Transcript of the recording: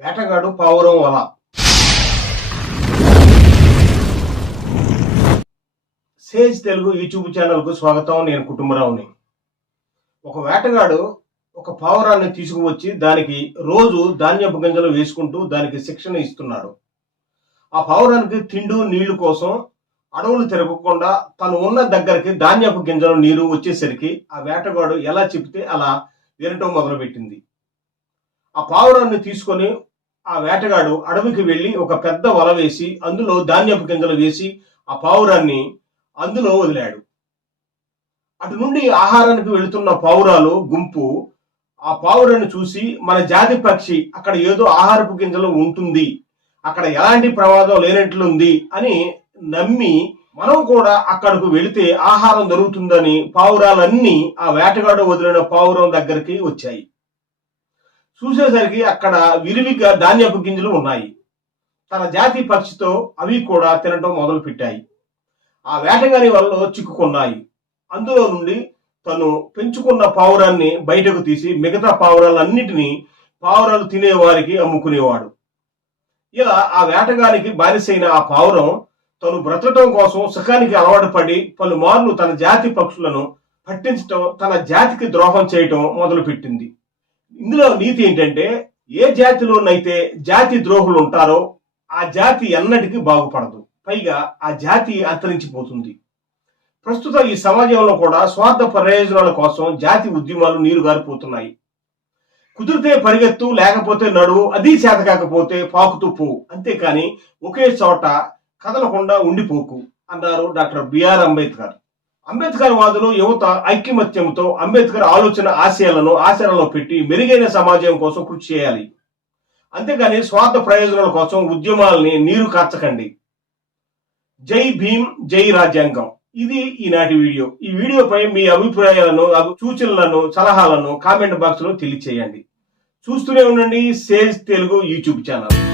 వేటగాడు పావురం వల. సేజ్ తెలుగు యూట్యూబ్ ఛానల్కు స్వాగతం. నేను కుటుంబరావుని. ఒక వేటగాడు ఒక పావురాన్ని తీసుకువచ్చి దానికి రోజు ధాన్యపు గింజలు వేసుకుంటూ దానికి శిక్షణ ఇస్తున్నాడు. ఆ పావురానికి తిండు నీళ్ళు కోసం అడవులు తిరగకుండా తను ఉన్న దగ్గరికి ధాన్యపు గింజలు నీరు వచ్చేసరికి ఆ వేటగాడు ఎలా చెప్తే అలా వినటం మొదలుపెట్టింది. ఆ పావురాన్ని తీసుకొని ఆ వేటగాడు అడవికి వెళ్ళి ఒక పెద్ద వల వేసి అందులో ధాన్యపు గింజలు వేసి ఆ పావురాన్ని అందులో వదిలాడు. అటు నుండి ఆహారానికి వెళుతున్న పావురాలు గుంపు ఆ పావురాన్ని చూసి మన జాతి పక్షి అక్కడ ఏదో ఆహారపు గింజలు ఉంటుంది అక్కడ ఎలాంటి ప్రమాదం లేనట్లుంది అని నమ్మి మనం కూడా అక్కడకు వెళితే ఆహారం దొరుకుతుందని పావురాలన్నీ ఆ వేటగాడు వదిలిన పావురం దగ్గరికి వచ్చాయి. చూసేసరికి అక్కడ విరివిగా ధాన్యపు గింజలు ఉన్నాయి. తన జాతి పక్షితో అవి కూడా తినటం మొదలు పెట్టాయి ఆ వేటగాని వల్ల చిక్కుకున్నాయి. అందులో నుండి తను పెంచుకున్న పావురాన్ని బయటకు తీసి మిగతా పావురాలన్నిటినీ పావురాలు తినేవారికి అమ్ముకునేవాడు. ఇలా ఆ వేటగానికి బానిసైన ఆ పావురం తను బ్రతకటం కోసం సుఖానికి అలవాటు పడి పలుమార్లు తన జాతి పక్షులను పట్టించటం తన జాతికి ద్రోహం చేయటం మొదలుపెట్టింది. ఇందులో నీతి ఏంటంటే ఏ జాతిలోనైతే జాతి ద్రోహులు ఉంటారో ఆ జాతి ఎన్నటికీ బాగుపడదు. పైగా ఆ జాతి అంతరించిపోతుంది. ప్రస్తుతం ఈ సమాజంలో కూడా స్వార్థ ప్రయోజనాల కోసం జాతి ఉద్యమాలు నీరు గారిపోతున్నాయి కుదిరితే పరిగెత్తు లేకపోతే నడువు అది చేత కాకపోతే పాకుతూ పో. అంతేకాని ఒకే చోట కదలకుండా ఉండిపోకు అన్నారు డాక్టర్ బిఆర్ అంబేద్కర్. అంబేద్కర్ వాదులు యువత ఐక్యమత్యంతో అంబేద్కర్ ఆలోచన ఆశయాలను ఆచరణలో పెట్టి మెరుగైన సమాజం కోసం కృషి చేయాలి. అంతేగాని స్వార్థ ప్రయోజనాల కోసం ఉద్యమాలని నీరు కార్చకండి. జై భీమ్ జై రాజ్యాంగం. ఇది ఈనాటి వీడియో. ఈ వీడియోపై మీ అభిప్రాయాలను సూచనలను సలహాలను కామెంట్ బాక్స్లో తెలియచేయండి. చూస్తూనే ఉండండి సేజ్ తెలుగు యూట్యూబ్ ఛానల్.